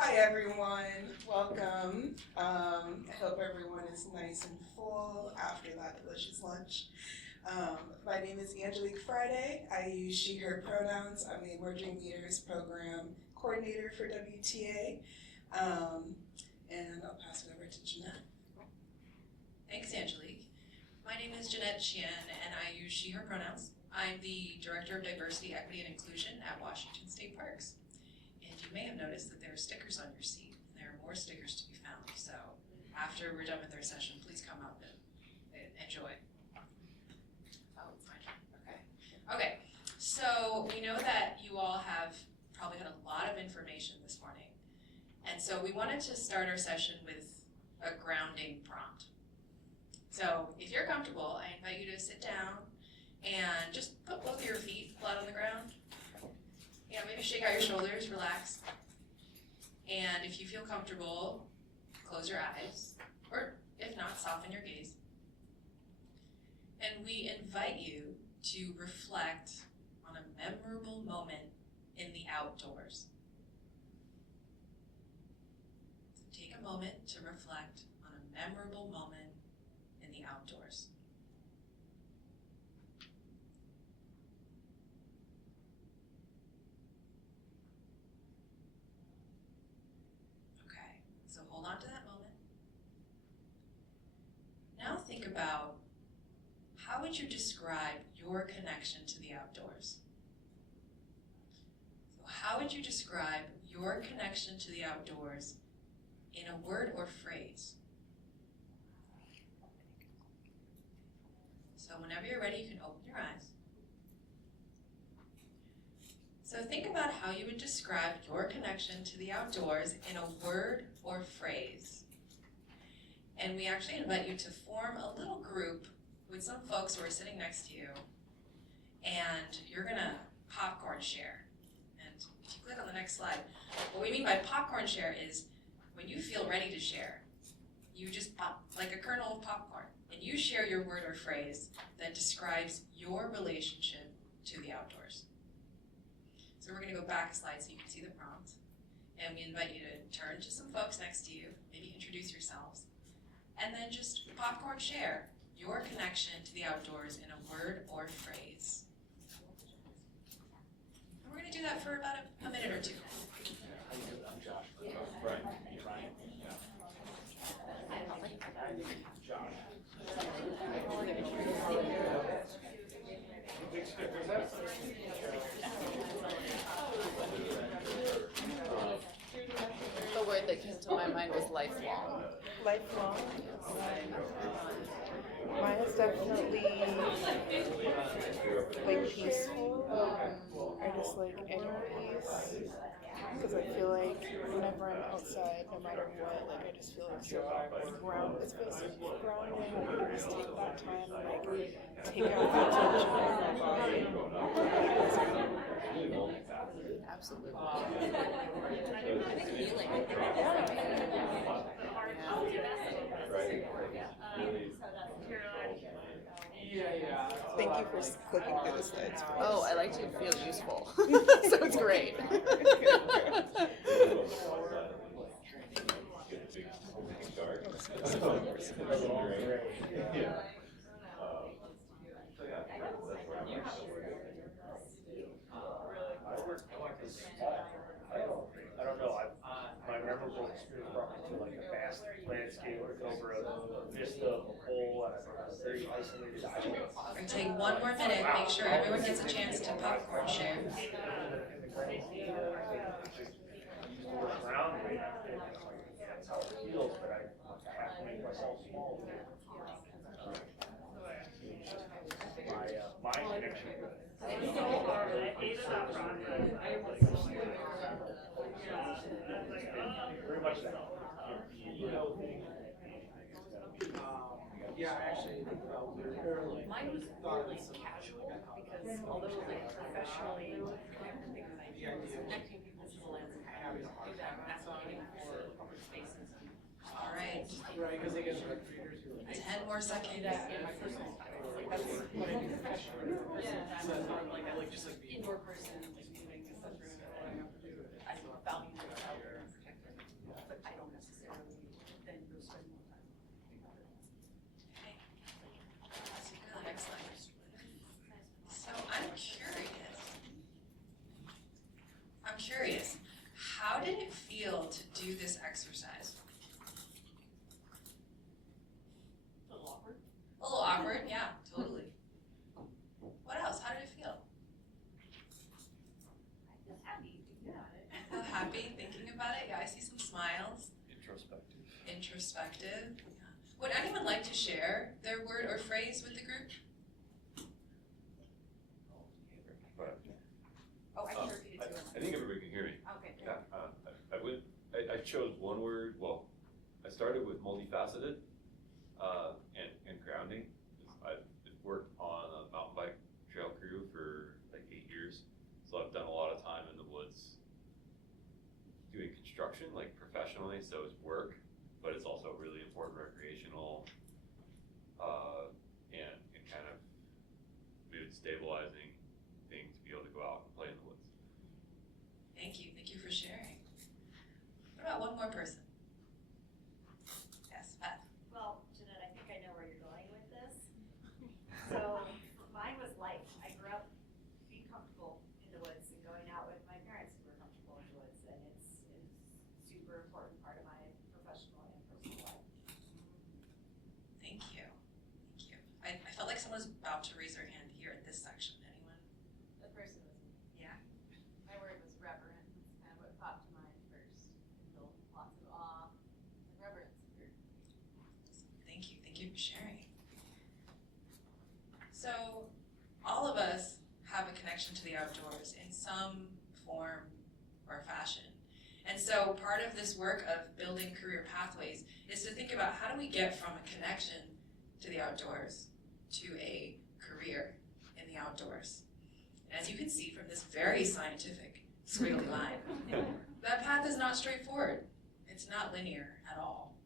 Hi everyone, welcome. I hope everyone is nice and full after that delicious lunch. My name is Angelique Friday. I use she, her pronouns. I'm the Emerging Leaders Program Coordinator for WTA. And I'll pass it over to Jeanette. Thanks, Angelique. My name is Jeanette Chien, and I use she, her pronouns. I'm the Director of Diversity, Equity, and Inclusion at Washington State Parks. And you may have noticed that there are stickers on your seat. There are more stickers to be found. So after we're done with our session, please come up and enjoy. Oh, it's my turn. Okay. Okay. So we know that you all have probably had a lot of information this morning. And so we wanted to start our session with a grounding prompt. So if you're comfortable, I invite you to sit down and just put both of your feet flat on the ground. Yeah, maybe shake out your shoulders, relax. And if you feel comfortable, close your eyes, or if not, soften your gaze. And we invite you to reflect on a memorable moment in the outdoors. So take a moment to reflect on a memorable moment in the outdoors. Okay, so hold on to that moment. Now think about, how would you describe your connection to the outdoors? So how would you describe your connection to the outdoors in a word or phrase? So whenever you're ready, you can open your eyes. So think about how you would describe your connection to the outdoors in a word or phrase. And we actually invite you to form a little group with some folks who are sitting next to you, and you're gonna popcorn share. And if you click on the next slide, what we mean by popcorn share is when you feel ready to share, you just pop like a kernel of popcorn, and you share your word or phrase that describes your relationship to the outdoors. So we're gonna go back a slide so you can see the prompt, and we invite you to turn to some folks next to you, maybe introduce yourselves, and then just popcorn share your connection to the outdoors in a word or phrase. And we're gonna do that for about a minute or two. I'm Josh. Brian. Brian. Yeah. Josh. The word that came to my mind was lifelong. Lifelong. Mine is definitely like peaceful, or just like inner peace. Because I feel like whenever I'm outside, no matter what, like I just feel like so grounded. It's basically grounding. I can just take that time and like take out the tension in my body. Absolutely. I think healing. Thank you for clicking through the slides for us. Oh, I like to feel useful. So it's great. I don't know. My memorable experience brought me to like a vast landscape over a vista of a pole, and I was very isolated. We're gonna take one more minute, make sure everyone gets a chance to popcorn share. Around me, that's how it feels, but I have to make myself small. My connection with it. Very much that. Yeah, actually, mine was really casual because although like professionally, connecting people to the landscape, do that advocating for public spaces. All right, Right, because they get like readers who 10 more seconds. that in my personal style. Like that's what I do professionally. Yeah, so I like just like being indoor person, just moving, etc. I value the outdoor and protecting feel to do this exercise? A little awkward. A little awkward, yeah, totally. What else? How did it feel? I'm just happy thinking about it. Feel happy thinking about it? Yeah, I see some smiles. Introspective. Introspective. Yeah. Would anyone like to share their word or phrase with the group? Oh, I can repeat it too. I think everybody can hear me. Okay. Yeah, I chose one word. Well, I started with multifaceted and grounding. I've worked on a mountain bike trail crew for like 8 years, so I've done a lot of time in the woods doing construction, like professionally. So it's work, but it's also really important recreational and kind of mood stabilizing thing to be able to go out and play in the woods. Thank you for sharing. What about one more person? Yes, Beth. Well, Jeanette, I think I know where you're going with this. So mine was life. I grew up being comfortable in the woods and going out with my parents who were comfortable in the woods, and it's a super important part of my professional and personal life. Thank you. I felt like someone was about to raise their hand here at this section. Anyone? The person was me. Yeah. My word was reverent. It's kind of what popped to mind first. I feel lots of awe and reverence here. Thank you for sharing. So, all of us have a connection to the outdoors in some form or fashion. And so part of this work of building career pathways is to think about how do we get from a connection to the outdoors to a career in the outdoors. And as you can see from this very scientific squiggly line, that path is not straightforward. It's not linear at all.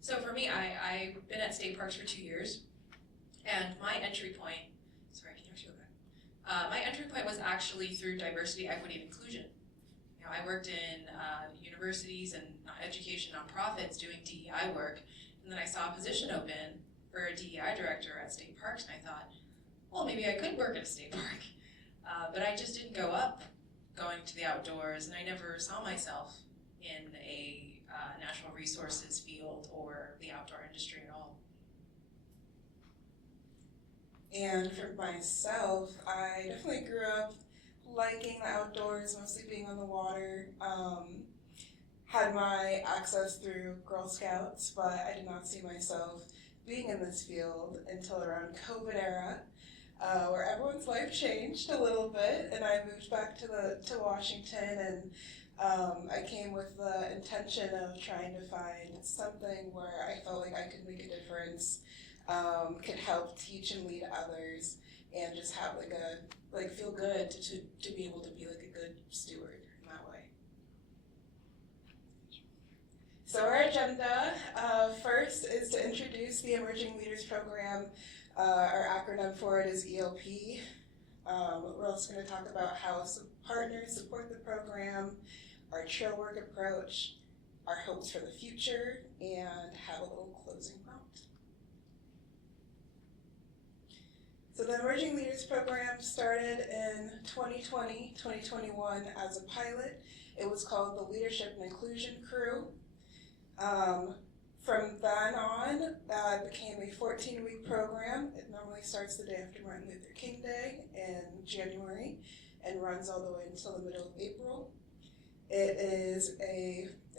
So for me, I've been at state parks for 2 years, and my entry point, sorry, can you actually go back? My entry point was actually through diversity, equity, and inclusion. You know, I worked in universities and education nonprofits doing DEI work, and then I saw a position open for a DEI director at state parks, and I thought, well, maybe I could work at a state park. But I just didn't go up going to the outdoors, and I never saw myself in a natural resources field or the outdoor industry at all. And for myself, I definitely grew up liking the outdoors, mostly being on the water. Had my access through Girl Scouts, but I did not see myself being in this field until around COVID era, where everyone's life changed a little bit, and I moved back to Washington, and I came with the intention of trying to find something where I felt like I could make a difference, could help teach and lead others, and just have feel good to be able to be like a good steward in that way. So our agenda, first is to introduce the Emerging Leaders Program. Our acronym for it is ELP. We're also going to talk about how partners support the program, our trail work approach, our hopes for the future, and have a little closing prompt. So the Emerging Leaders Program started in 2020, 2021 as a pilot. It was called the Leadership and Inclusion Crew. From then on, it became a 14-week program. It normally starts the day after Martin Luther King Day in January and runs all the way until the middle of April.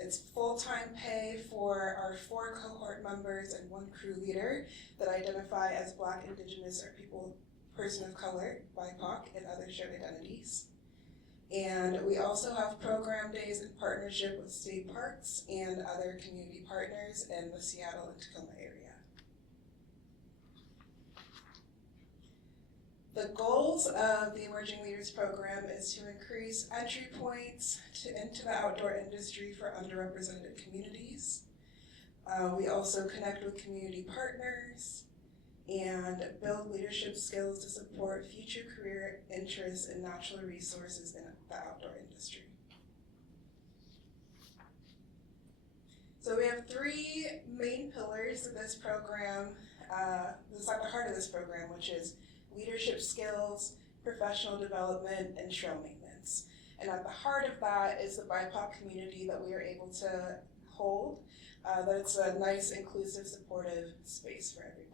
It's full-time pay for our 4 cohort members and 1 crew leader that identify as Black, Indigenous, or person of color, BIPOC, and other shared identities. And we also have program days in partnership with state parks and other community partners in the Seattle and Tacoma area. The goals of the Emerging Leaders Program is to increase entry points into the outdoor industry for underrepresented communities. We also connect with community partners and build leadership skills to support future career interests in natural resources in the outdoor industry. So we have 3 main pillars of this program. This is at the heart of this program, which is leadership skills, professional development, and trail maintenance. And at the heart of that is the BIPOC community that we are able to hold, that it's a nice, inclusive, supportive space for everybody.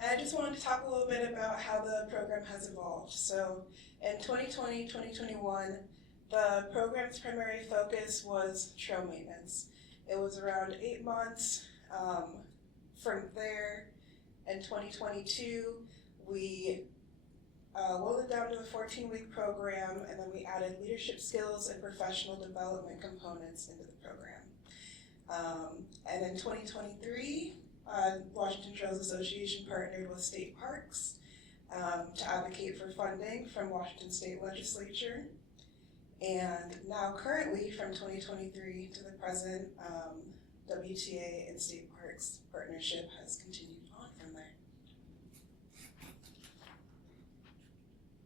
And I just wanted to talk a little bit about how the program has evolved. So in 2020, 2021, the program's primary focus was trail maintenance. It was around 8 months. From there, in 2022, we rolled it down to a 14-week program, and then we added leadership skills and professional development components into the program. And in 2023, Washington Trails Association partnered with state parks to advocate for funding from Washington State Legislature. And now currently, from 2023 to the present, WTA and state parks partnership has continued on from there.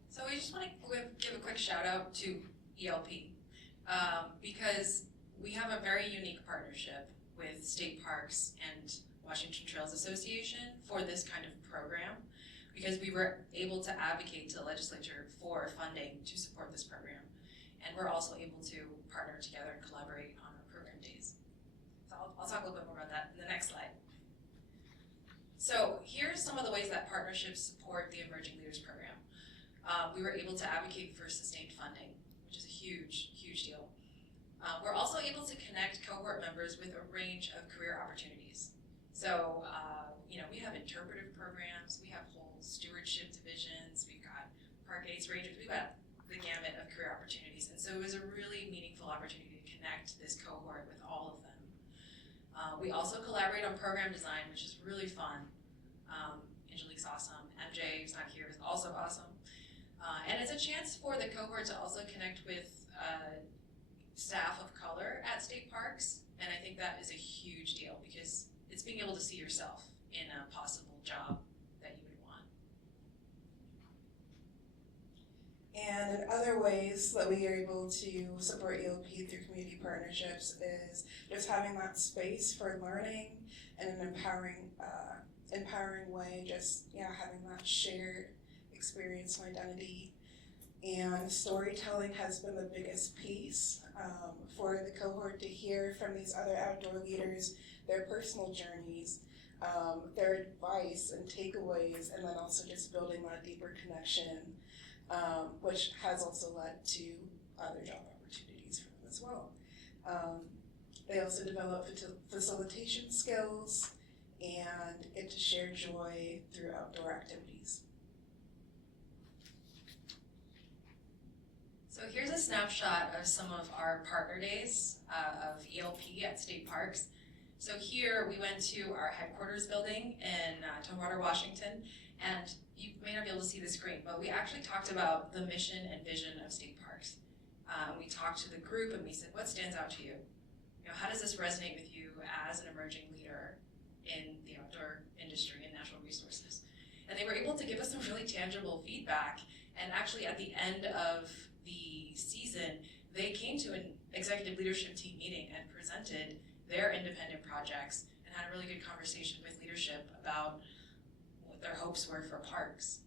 So we just want to give a quick shout out to ELP because we have a very unique partnership with state parks and Washington Trails Association for this kind of program, because we were able to advocate to the legislature for funding to support this program. And we're also able to partner together and collaborate on our program days. So I'll talk a little bit more about that in the next slide. So here's some of the ways that partnerships support the Emerging Leaders Program. We were able to advocate for sustained funding, which is a huge, huge deal. We're also able to connect cohort members with a range of career opportunities. So, we have interpretive programs, we have whole stewardship divisions, we've got park aids rangers, we've got the gamut of career opportunities. And so it was a really meaningful opportunity to connect this cohort with all of them. We also collaborate on program design, which is really fun. Angelique's awesome. MJ, who's not here, is also awesome. And it's a chance for the cohort to also connect with staff of color at state parks. And I think that is a huge deal because it's being able to see yourself in a possible job that you would want. And in other ways that we are able to support ELP through community partnerships is just having that space for learning in an empowering way, just having that shared experience and identity. And storytelling has been the biggest piece for the cohort to hear from these other outdoor leaders, their personal journeys, their advice and takeaways, and then also just building that deeper connection, which has also led to other job opportunities for them as well. They also develop facilitation skills and get to share joy through outdoor activities. So here's a snapshot of some of our partner days of ELP at state parks. So here we went to our headquarters building in Tumwater, Washington, and you may not be able to see the screen, but we actually talked about the mission and vision of state parks. We talked to the group and we said, what stands out to you? How does this resonate with you as an emerging leader in the outdoor industry and natural resources? And they were able to give us some really tangible feedback. And actually at the end of the season, they came to an executive leadership team meeting and presented their independent projects and had a really good conversation with leadership about what their hopes were for parks.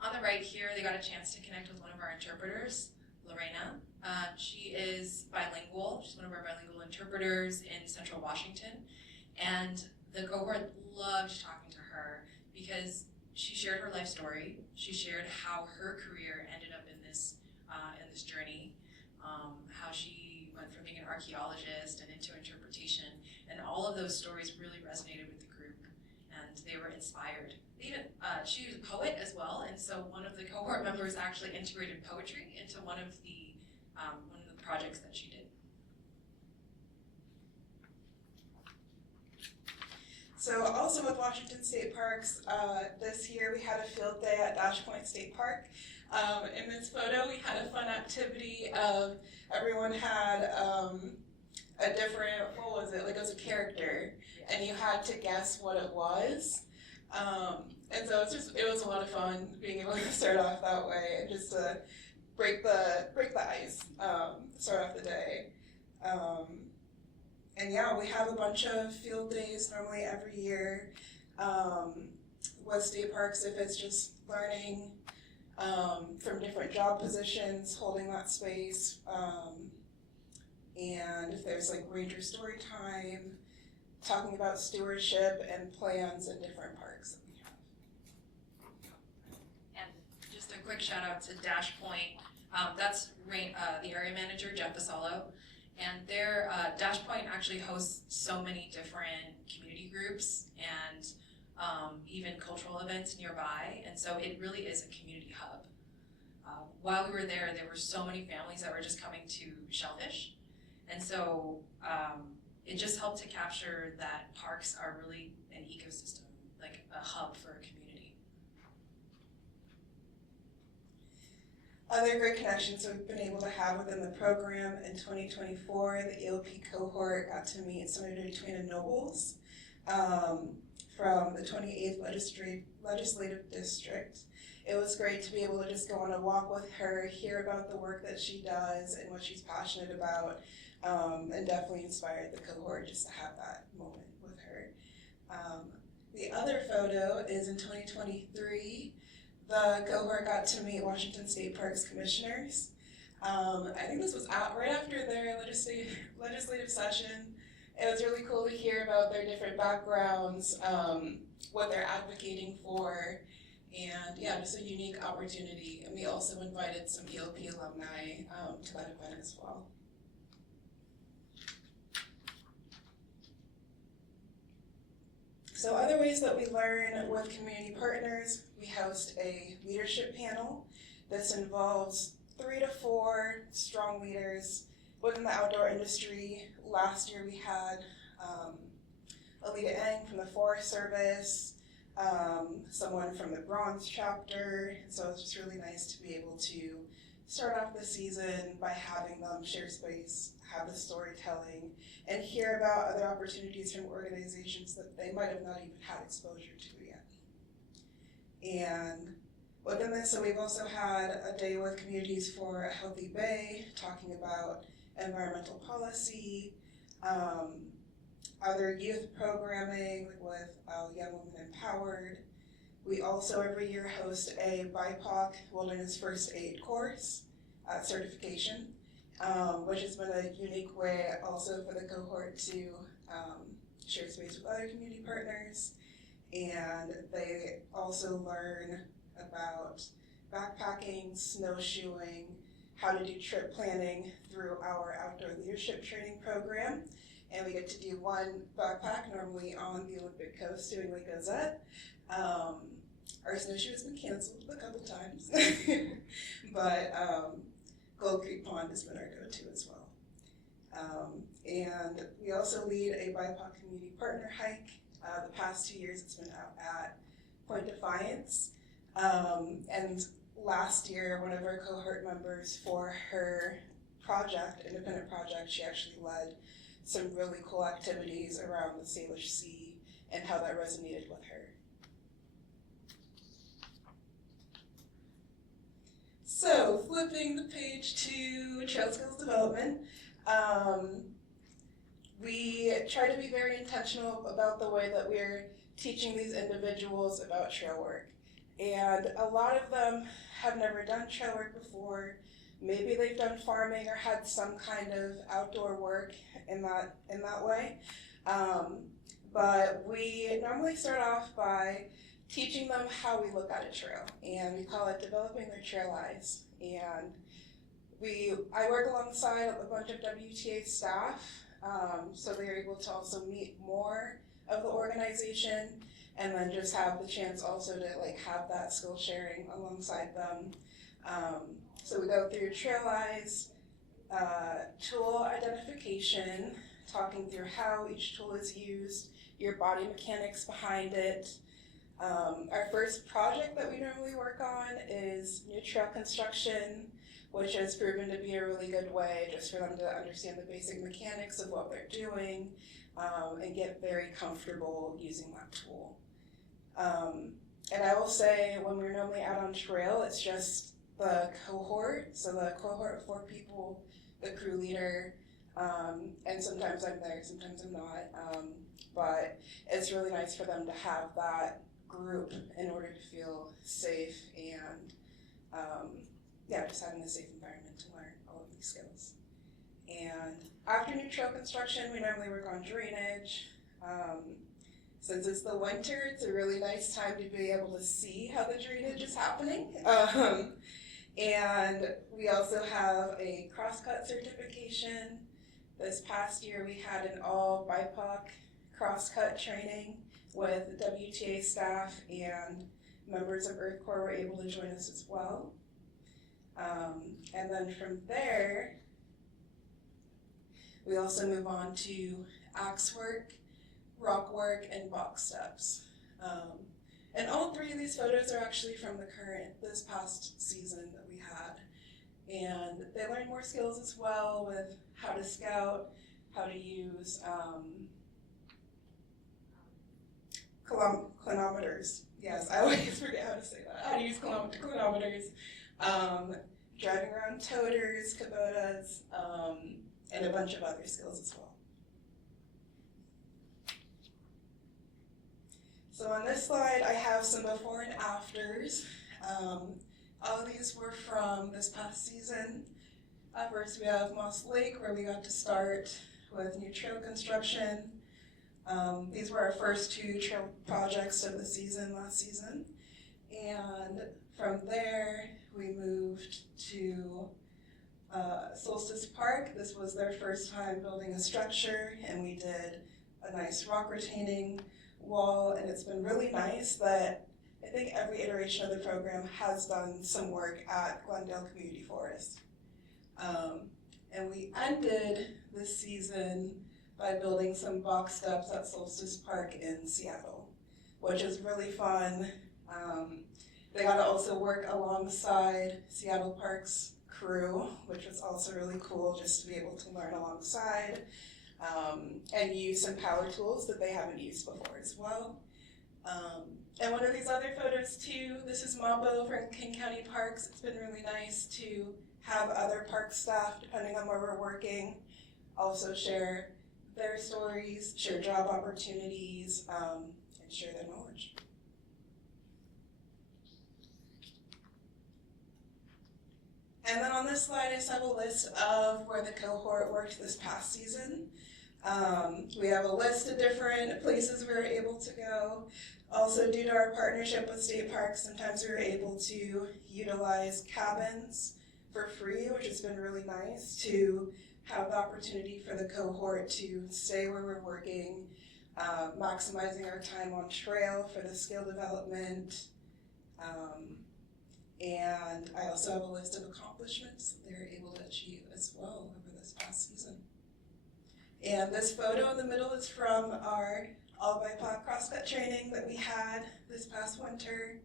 On the right here, they got a chance to connect with one of our interpreters, Lorena. She is bilingual. She's one of our bilingual interpreters in Central Washington. And the cohort loved talking to her because she shared her life story. She shared how her career ended up in this journey, how she went from being an archaeologist and into interpretation. And all of those stories really resonated with the group, and they were inspired. She was a poet as well, and so one of the cohort members actually integrated poetry into one of the projects that she did. So also with Washington State Parks, this year we had a field day at Dash Point State Park. In this photo, we had a fun activity of everyone had a different, what was it? Like it was a character, and you had to guess what it was. And so it was a lot of fun being able to start off that way and just to break the ice, start off the day. And yeah, we have a bunch of field days normally every year. with state parks, if it's just learning from different job positions, holding that space, and if there's like ranger story time, talking about stewardship and plans in different parks that we have. And just a quick shout out to Dash Point. That's the area manager, Jeff Basallo. And their Dash Point actually hosts so many different community groups and even cultural events nearby. And so it really is a community hub. While we were there were so many families that were just coming to shellfish. And so it just helped to capture that parks are really an ecosystem, like a hub for a community. Other great connections we've been able to have within the program in 2024, the ELP cohort got to meet some of the Tweena nobles from the 28th Legislative District. It was great to be able to just go on a walk with her, hear about the work that she does and what she's passionate about, and definitely inspired the cohort just to have that moment with her. The other photo is in 2023. The cohort got to meet Washington State Parks commissioners. I think this was right after their legislative session. It was really cool to hear about their different backgrounds, what they're advocating for, and yeah, just a unique opportunity. And we also invited some ELP alumni to that event as well. So other ways that we learn with community partners, we host a leadership panel. This involves 3 to 4 strong leaders within the outdoor industry. Last year we had Alita Eng from the Forest Service, someone from the Bronze chapter. So it's just really nice to be able to start off the season by having them share space, have the storytelling, and hear about other opportunities from organizations that they might have not even had exposure to yet. And within this, so we've also had a day with Communities for a Healthy Bay, talking about environmental policy, other youth programming with Young Women Empowered. We also every year host a BIPOC Wilderness First Aid course certification, which has been a unique way also for the cohort to share space with other community partners. And they also learn about backpacking, snowshoeing, how to do trip planning through our outdoor leadership training program. And we get to do one backpack, normally on the Olympic coast doing Lake Ozette. Our snowshoe has been canceled a couple times, but Gold Creek Pond has been our go-to as well. And we also lead a BIPOC community partner hike. The past 2 years it's been out at Point Defiance. And last year, one of our cohort members for her project, independent project, she actually led some really cool activities around the Salish Sea and how that resonated with her. So, flipping the page to trail skills development, we try to be very intentional about the way that we're teaching these individuals about trail work. And a lot of them have never done trail work before. Maybe they've done farming or had some kind of outdoor work in that way. But we normally start off by teaching them how we look at a trail, and we call it developing their trail eyes. And I work alongside a bunch of WTA staff, so they're able to also meet more of the organization, and then just have the chance also to have that skill sharing alongside them. So we go through trail eyes, tool identification, talking through how each tool is used, your body mechanics behind it. Our first project that we normally work on is new trail construction, which has proven to be a really good way just for them to understand the basic mechanics of what they're doing, and get very comfortable using that tool. And I will say, when we're normally out on trail, it's just the cohort, so the cohort of 4 people, the crew leader, and sometimes I'm there, sometimes I'm not, but it's really nice for them to have that group in order to feel safe and just having a safe environment to learn all of these skills. And after new trail construction, we normally work on drainage. Since it's the winter, it's a really nice time to be able to see how the drainage is happening. And we also have a crosscut certification. This past year, we had an all BIPOC crosscut training with the WTA staff, and members of Earth Corps were able to join us as well. And then from there, we also move on to axe work, rock work, and box steps. And all three of these photos are actually from this past season that we had. And they learn more skills as well with how to scout, how to use clinometers. Yes, I always forget how to say that. How to use clinometers, driving around toters, Kubotas, and a bunch of other skills as well. So on this slide, I have some before and afters. All of these were from this past season. First, we have Moss Lake, where we got to start with new trail construction. These were our first 2 trail projects of the season last season. And from there, we moved to Solstice Park. This was their first time building a structure, and we did a nice rock retaining wall, and it's been really nice that I think every iteration of the program has done some work at Glendale Community Forest. And we ended this season by building some box steps at Solstice Park in Seattle, which is really fun. They got to also work alongside Seattle Park's crew, which was also really cool just to be able to learn alongside and use some power tools that they haven't used before as well. And one of these other photos too, this is Mambo from King County Parks. It's been really nice to have other park staff, depending on where we're working, also share their stories, share job opportunities, and share their knowledge. And then on this slide, I just have a list of where the cohort worked this past season. We have a list of different places we were able to go. Also, due to our partnership with state parks, sometimes we were able to utilize cabins for free, which has been really nice to have the opportunity for the cohort to stay where we're working, maximizing our time on trail for the skill development. And I also have a list of accomplishments that they're able to achieve as well over this past season. And this photo in the middle is from our All BIPOC crosscut training that we had this past winter.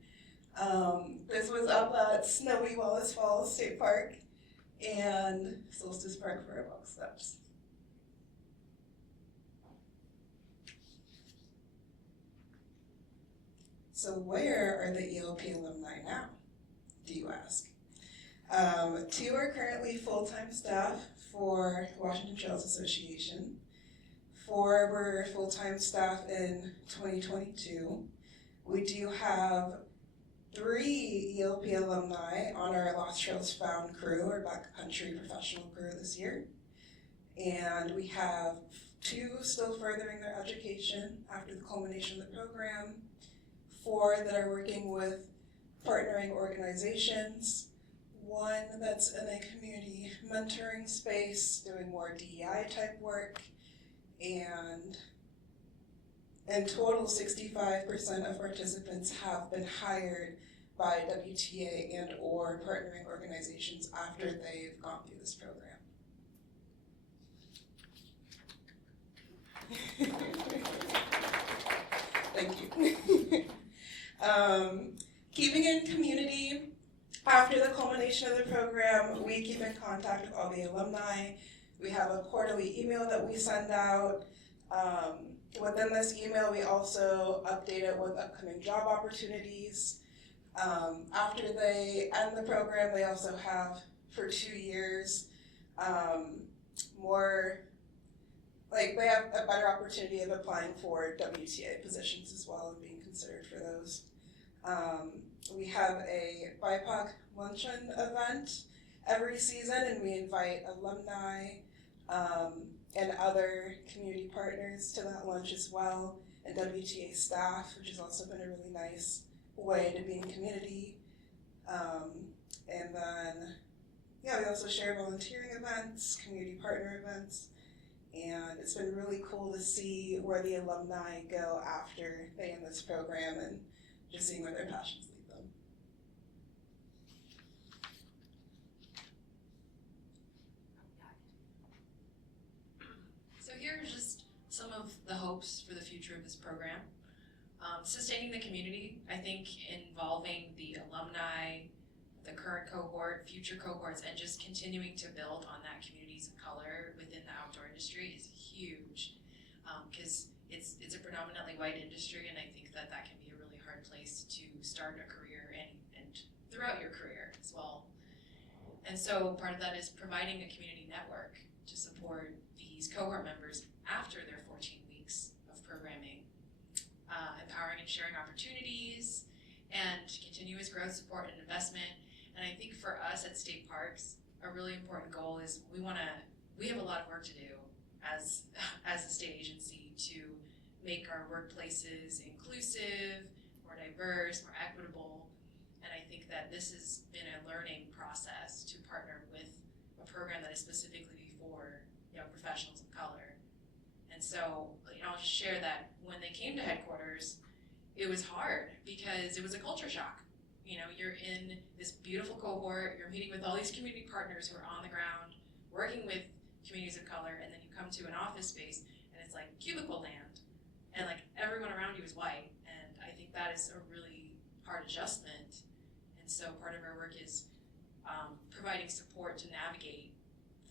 This was up at snowy Wallace Falls State Park and Solstice Park for our box steps. So where are the ELP alumni now, do you ask? 2 are currently full-time staff for Washington Trails Association. 4 were full-time staff in 2022. We do have 3 ELP alumni on our Lost Trails Found crew, or backcountry professional crew this year. And we have 2 still furthering their education after the culmination of the program, 4 that are working with partnering organizations, 1 that's in a community mentoring space doing more DEI type work, and in total 65% of participants have been hired by WTA and or partnering organizations after they've gone through this program. Thank you. Keeping in community, after the culmination of the program, we keep in contact with all the alumni. We have a quarterly email that we send out. Within this email, we also update it with upcoming job opportunities. After they end the program, they also have, for 2 years, they have a better opportunity of applying for WTA positions as well and being considered for those. We have a BIPOC luncheon event every season, and we invite alumni and other community partners to that lunch as well, and WTA staff, which has also been a really nice way to be in community. And then, yeah, we also share volunteering events, community partner events, and it's been really cool to see where the alumni go after they end this program and just seeing where their passions lead them. So here are just some of the hopes for the future of this program. Sustaining the community, I think involving the alumni, the current cohort, future cohorts, and just continuing to build on that communities of color within the outdoor industry is huge. Because it's a predominantly white industry, and I think that can be a really hard place to start a career and throughout your career as well. And so part of that is providing a community network to support these cohort members after their 14 weeks of programming, empowering and sharing opportunities, and continuous growth, support, and investment. And I think for us at state parks, a really important goal is we have a lot of work to do as a state agency to make our workplaces inclusive, more diverse, more equitable. And I think that this has been a learning process to partner with a program that is specifically for young professionals of color. And so, I'll just share that when they came to headquarters, it was hard because it was a culture shock. You're in this beautiful cohort, you're meeting with all these community partners who are on the ground, working with communities of color, and then you come to an office space and it's like cubicle land, and like everyone around you is white, and I think that is a really hard adjustment. And so part of our work is providing support to navigate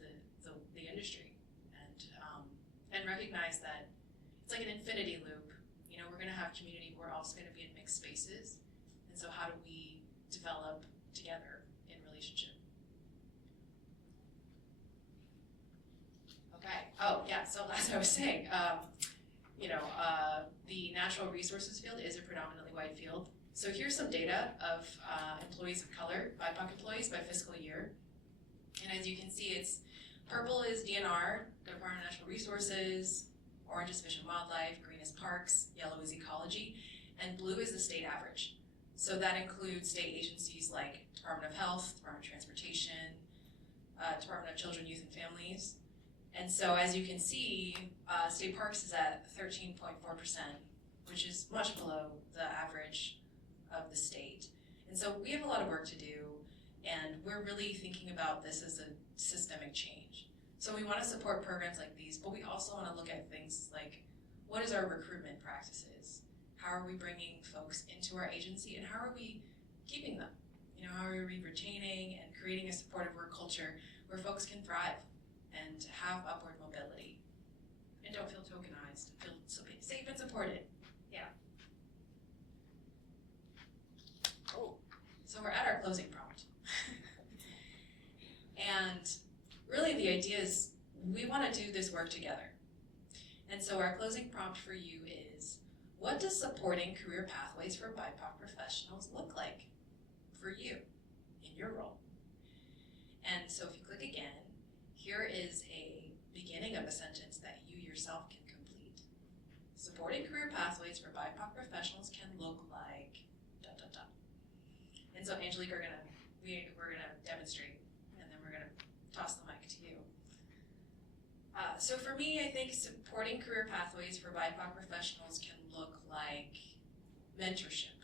the industry and recognize that it's like an infinity loop. We're going to have community, we're also going to be in mixed spaces, and so how do we develop together in relationship? Okay. Oh, yeah. So as I was saying, the natural resources field is a predominantly white field. So here's some data of employees of color, BIPOC employees by fiscal year. And as you can see, it's purple is DNR, Department of Natural Resources, orange is Fish and Wildlife, green is Parks, yellow is Ecology, and blue is the state average. So that includes state agencies like Department of Health, Department of Transportation, Department of Children, Youth, and Families. And so as you can see, state parks is at 13.4%, which is much below the average of the state. And so we have a lot of work to do, and we're really thinking about this as a systemic change. So we want to support programs like these, but we also want to look at things like, what is our recruitment practices? How are we bringing folks into our agency, and how are we keeping them? How are we retaining and creating a supportive work culture where folks can thrive and have upward mobility and don't feel tokenized, feel safe and supported. Yeah. Oh, so we're at our closing prompt. And really the idea is we want to do this work together. And so our closing prompt for you is, what does supporting career pathways for BIPOC professionals look like for you in your role? And so if you click again, here is a beginning of a sentence that you yourself can complete. Supporting career pathways for BIPOC professionals can look like ... And so Angelique, we're gonna demonstrate, and then we're gonna toss the mic to you. So for me, I think supporting career pathways for BIPOC professionals can look like mentorship.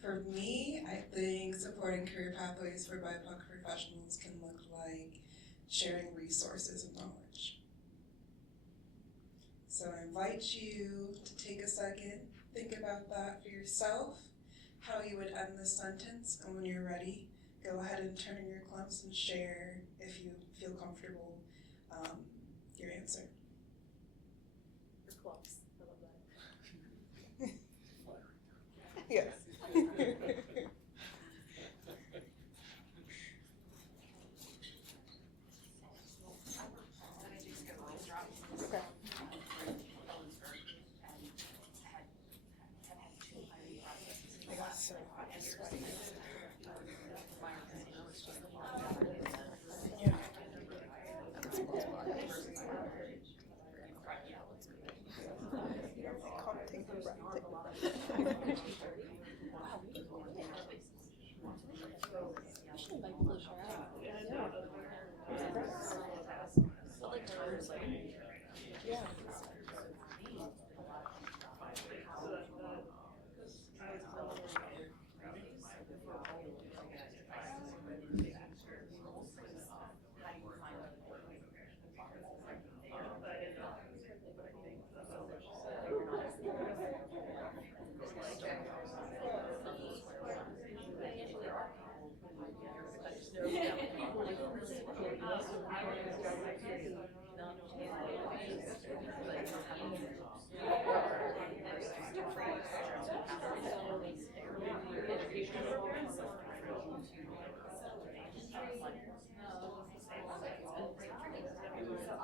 For me, I think supporting career pathways for BIPOC professionals can look like sharing resources and knowledge. So I invite you to take a second, think about that for yourself, how you would end this sentence, and when you're ready, go ahead and turn in your clumps and share, if you feel comfortable, your answer. Your clumps. I love that. Yes. Okay.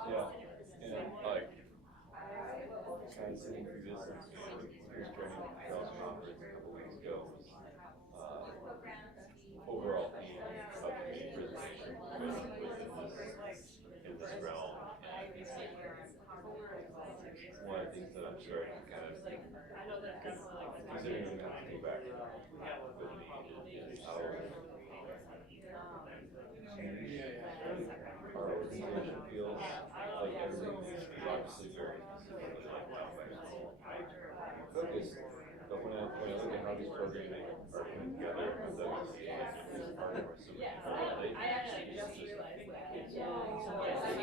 Yeah, and like, kind of sitting through this, here's training across conference a couple weeks ago, was, overall theme of community preservation in this realm. And one of the things that I'm starting to kind of, considering to kind of go back with me is how our organization feels like everything is obviously very specific, like focused. But when I look at how these programming are put together, and those is part of where some relate. I actually just realized that. It's more flexible,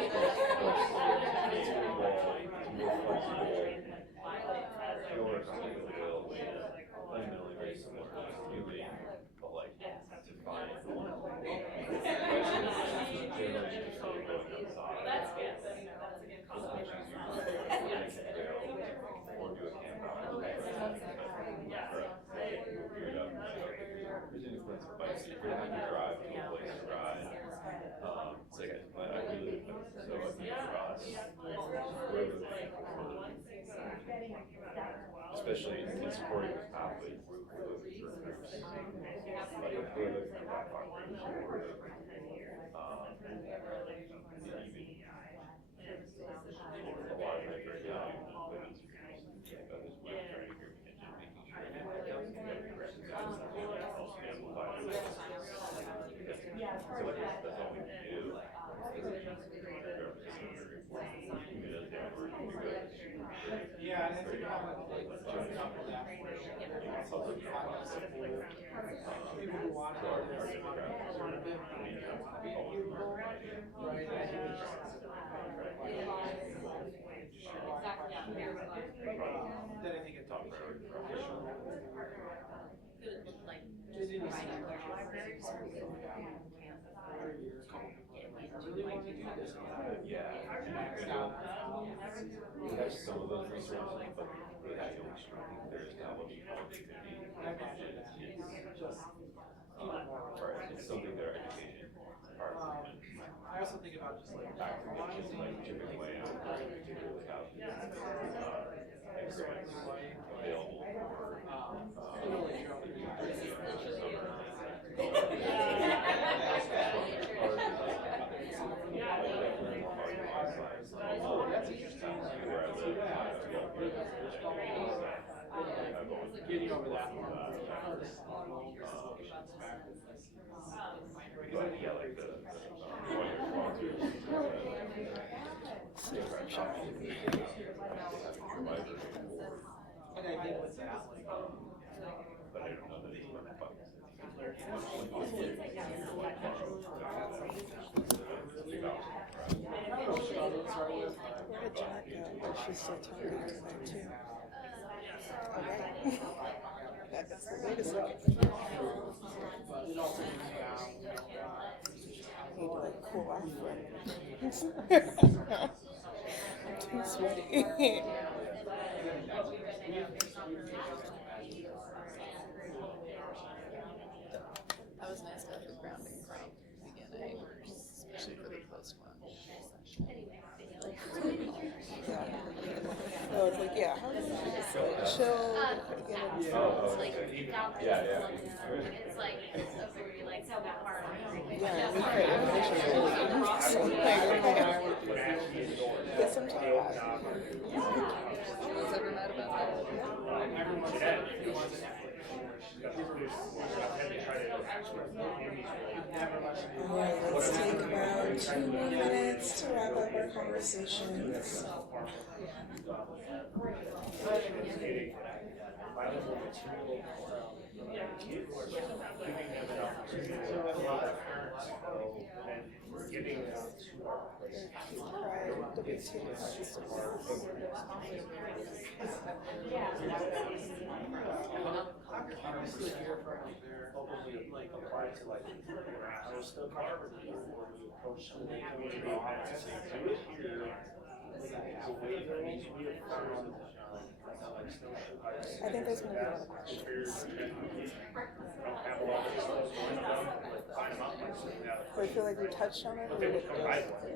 your something that will fundamentally very similar to doing, but like to find that's good. That's a good call. Or do a camp out. There's influence of bikes. If you're having to drive to a place to ride, it's like I really, so I think for us, especially in supporting this pathway, we're looking for groups, like a good population, a lot of it right now, women's groups, about this women trying to hear and making sure that that's all we can do. Yeah, and I think about that people who watch our right? Then I think it's top priority for we have some of those resources, but we have to strengthen their established policy community. It's something their education part of it. I also think about just like Just like chipping away at particularly how grants available getting over that. Yeah, like the And I think with that, like, but I don't know that it's one of Where did Jack go? She's still talking tonight too. Alright. That's the way to say it. Need to like cool off for a minute. I'm too sweaty. That was nice to have the grounding from the beginning, especially for the post one. Yeah. Oh, it's like, yeah, how do you just like chill? It's like, so hard. Yeah, we create information so like, okay, get some time out. Was ever mad about that? Alright, let's take about 2 more minutes to wrap up our conversations. honestly here for probably like apply to like host a car or do we approach somebody coming to the office and say, do it here? I think there's going to be a lot of questions. I feel like we touched on it. But they would come by one.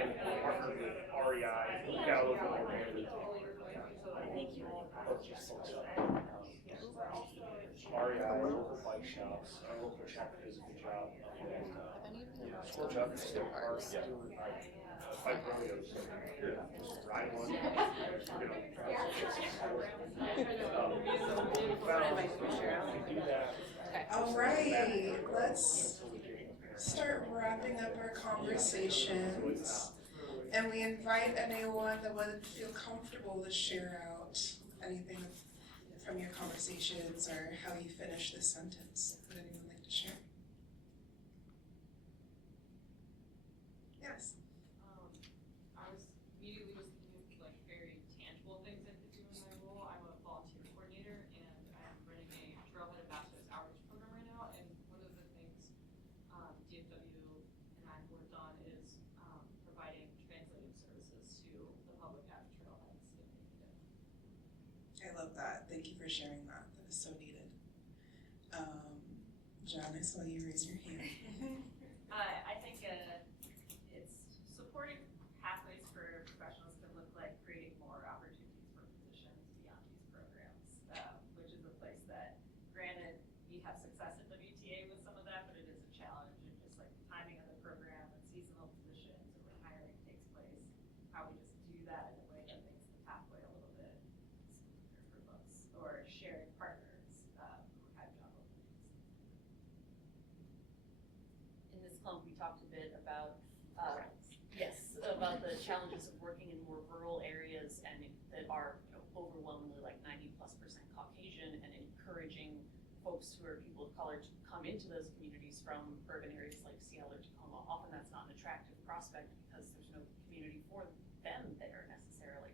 And partner with REI, got a little bit more members. REI, local bike shops, our local chapter does a good job. School chapter, state parks, doing bike rodeos. Just ride one. We do that. All right, let's start wrapping up our conversations. And we invite anyone that would feel comfortable to share out anything from your conversations or how you finish this sentence. Would anyone like to share? Yes. I was immediately was thinking of like very tangible things I could do in my role. I'm a volunteer coordinator and I'm running a Trailhead Ambassadors Outreach program right now. And one of the things DFW and I worked on is providing translating services to the public at trailheads if they need it. I love that. Thank you for sharing that. That is so needed. John, I saw you raise your hand. I think it's supporting pathways for professionals can look like creating more opportunities for positions beyond these programs, which is a place that, granted, we have success at WTA with some of that, but it is a challenge and just like the timing of the program and seasonal positions or when hiring takes place, how we just do that in a way that makes the pathway a little bit smoother for folks, or sharing partners who have job openings. In this clump, we talked a bit about, about the challenges of working in more rural areas and that are overwhelmingly like 90+% Caucasian, and encouraging folks who are people of color to come into those communities from urban areas like Seattle or Tacoma. Often that's not an attractive prospect because there's no community for them there necessarily.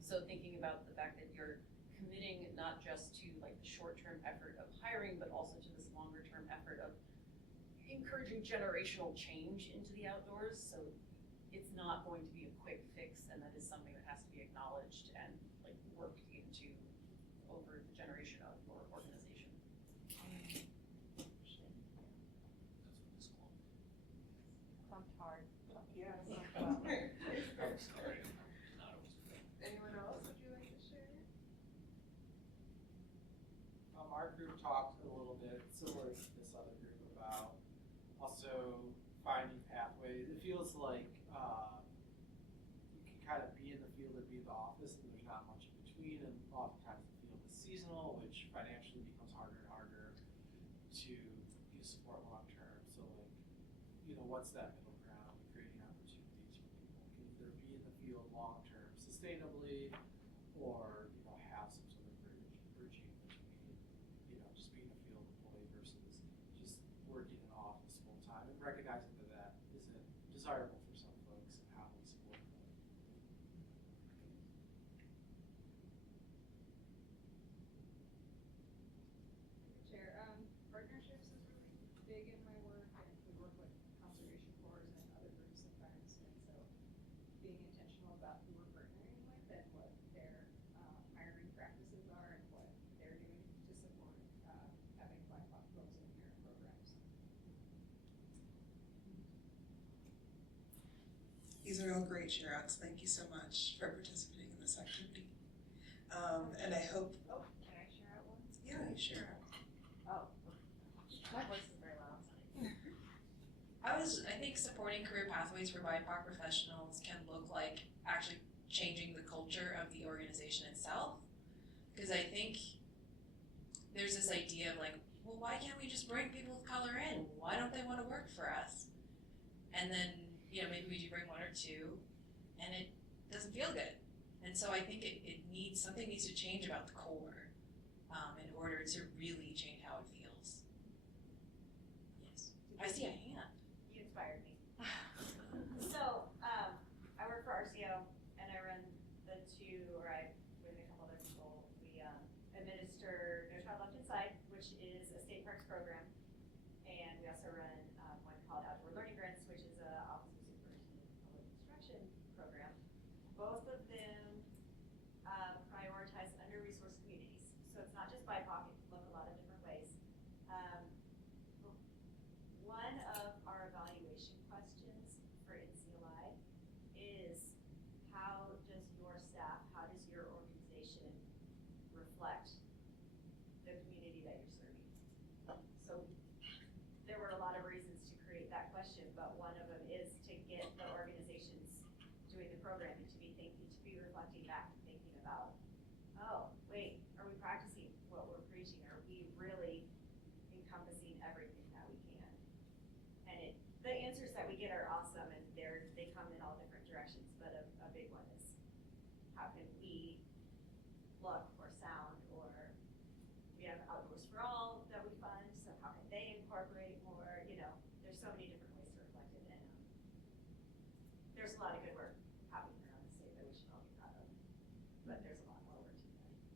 So thinking about the fact that you're committing not just to like the short-term effort of hiring, but also to this longer-term effort of encouraging generational change into the outdoors. So it's not going to be a quick fix, and that is something that has to be acknowledged and like worked into over the generation of your organization. Clumped hard. Yes. Anyone else would you like to share? Our group talked a little bit similar to this other group about also finding pathways. It feels like you can kind of be in the field and be in the office, and there's not much in between. And oftentimes the field is seasonal, which financially becomes harder and harder to support long term. So like, what's that middle ground? Creating opportunities for people can either be in the field long term sustainably, or have some sort of bridging between just being a field employee versus just working in an office full time, and recognizing that isn't desirable for some folks, and how we support them. Chair, partnerships is really big in my work, and we work with conservation corps and other groups sometimes, and so being intentional about who we're partnering with and what their hiring practices are and what they're doing to support having BIPOC folks in their programs. These are all great share outs. Thank you so much for participating in this activity. And I hope, Oh, can I share out one? yeah, you share out. Oh, my voice is very loud. I think supporting career pathways for BIPOC professionals can look like actually changing the culture of the organization itself. Because I think there's this idea of like, well, why can't we just bring people of color in? Why don't they want to work for us? And then, maybe we do bring one or two, and it doesn't feel good. And so I think something needs to change about the core in order to really change how it feels. Yes. I see a hand. You inspired me. So, I work for RCO, and I run with a couple other people, we administer No Child Left Inside, which is a state parks program, and we also run one called Outdoor Learning Grants, which is a Office of Superintendent Public Instruction program. Both of them prioritize under-resourced communities. So it's not just BIPOC, it can look a lot of different ways. but one of them is to get the organizations doing the programming to be reflecting back and thinking about, oh, wait, are we practicing what we're preaching? Are we really encompassing everything that we can? And the answers that we get are awesome, and they come in all different directions, but a big one is, how can we look or sound, or we have Outdoors for All that we fund, so how can they incorporate more, there's so many different ways to reflect it, and there's a lot of good work happening around the state that we should all be proud of, but there's a lot more work to be done.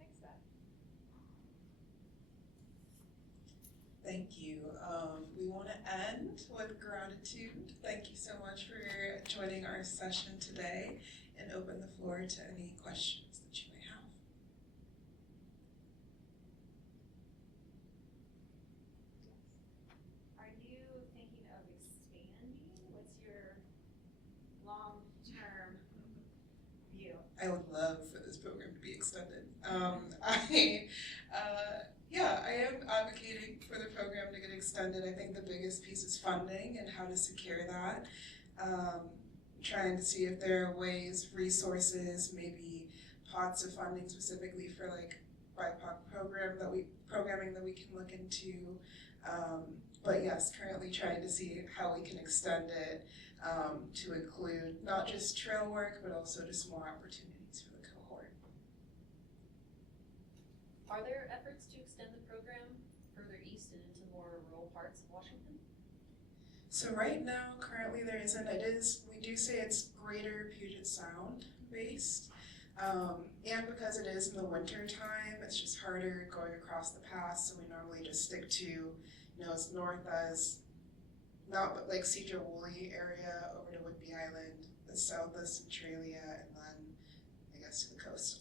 Thanks, Beth. Thank you. We want to end with gratitude. Thank you so much for joining our session today, and open the floor to any questions that you may have. Are you thinking of expanding? What's your long-term view? I would love for this program to be extended. I am advocating for the program to get extended. I think the biggest piece is funding and how to secure that. Trying to see if there are ways, resources, maybe pots of funding specifically for like BIPOC programming that we can look into. But yes, currently trying to see how we can extend it to include not just trail work, but also just more opportunities for the cohort. Are there efforts to extend the program further east and into more rural parts of Washington? So right now, currently there isn't. We do say it's Greater Puget Sound based. And because it is in the winter time, it's just harder going across the pass. So we normally just stick to, as north as, not but like Cedar Woolley area over to Whidbey Island, the south as Centralia, and then I guess to the coast.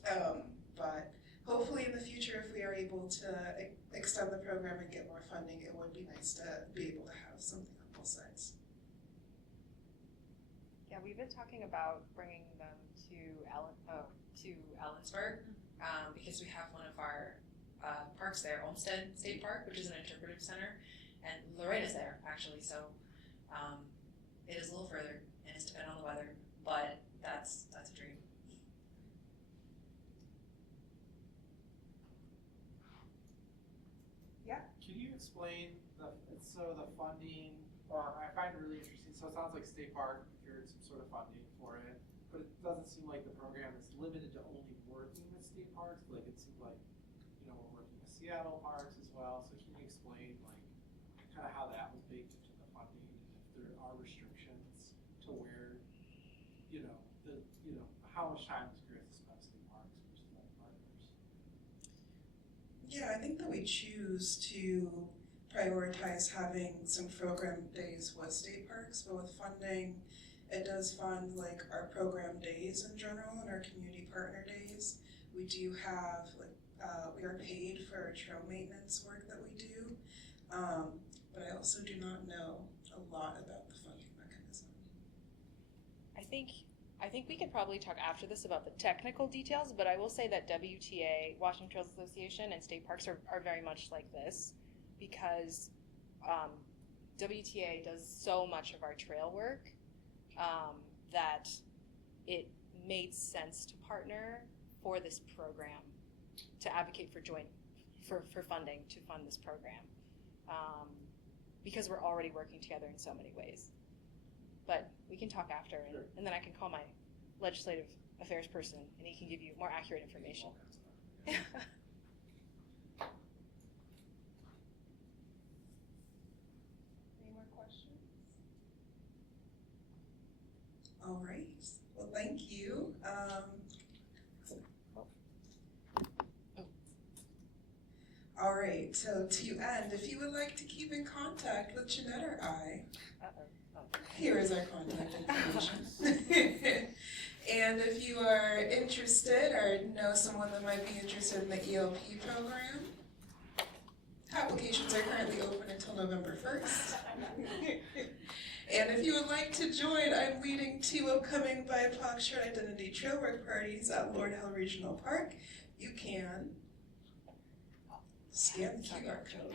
But hopefully in the future, if we are able to extend the program and get more funding, it would be nice to be able to have something on both sides. Yeah, we've been talking about bringing them to Ellensburg, because we have one of our parks there, Olmsted State Park, which is an interpretive center, and Loretta's there actually, so it is a little further, and it's dependent on the weather, but that's a dream. Can you explain the funding, or I find it really interesting, so it sounds like State Park procured some sort of funding for it, but it doesn't seem like the program is limited to only working with state parks, like it seemed like, we're working with Seattle parks as well, so can you explain kind of how that was baked into the funding, and if there are restrictions to where, how much time is Chris spent state parks versus other partners? Yeah, I think that we choose to prioritize having some program days with state parks, but with funding, it does fund like our program days in general and our community partner days. We do have, we are paid for trail maintenance work that we do, but I also do not know a lot about the funding mechanism. I think we could probably talk after this about the technical details, but I will say that WTA, Washington Trails Association, and state parks are very much like this, because WTA does so much of our trail work that it made sense to partner for this program, to advocate for funding to fund this program, because we're already working together in so many ways. But we can talk after, and then I can call my legislative affairs person, and he can give you more accurate information. Any more questions? All right, well, thank you. All right, so to end, if you would like to keep in contact with Jeanette or I, here is our contact information. And if you are interested or know someone that might be interested in the ELP program, applications are currently open until November 1st. And if you would like to join, I'm leading 2 upcoming BIPOC shared identity trail work parties at Lord Hill Regional Park. You can scan the QR code.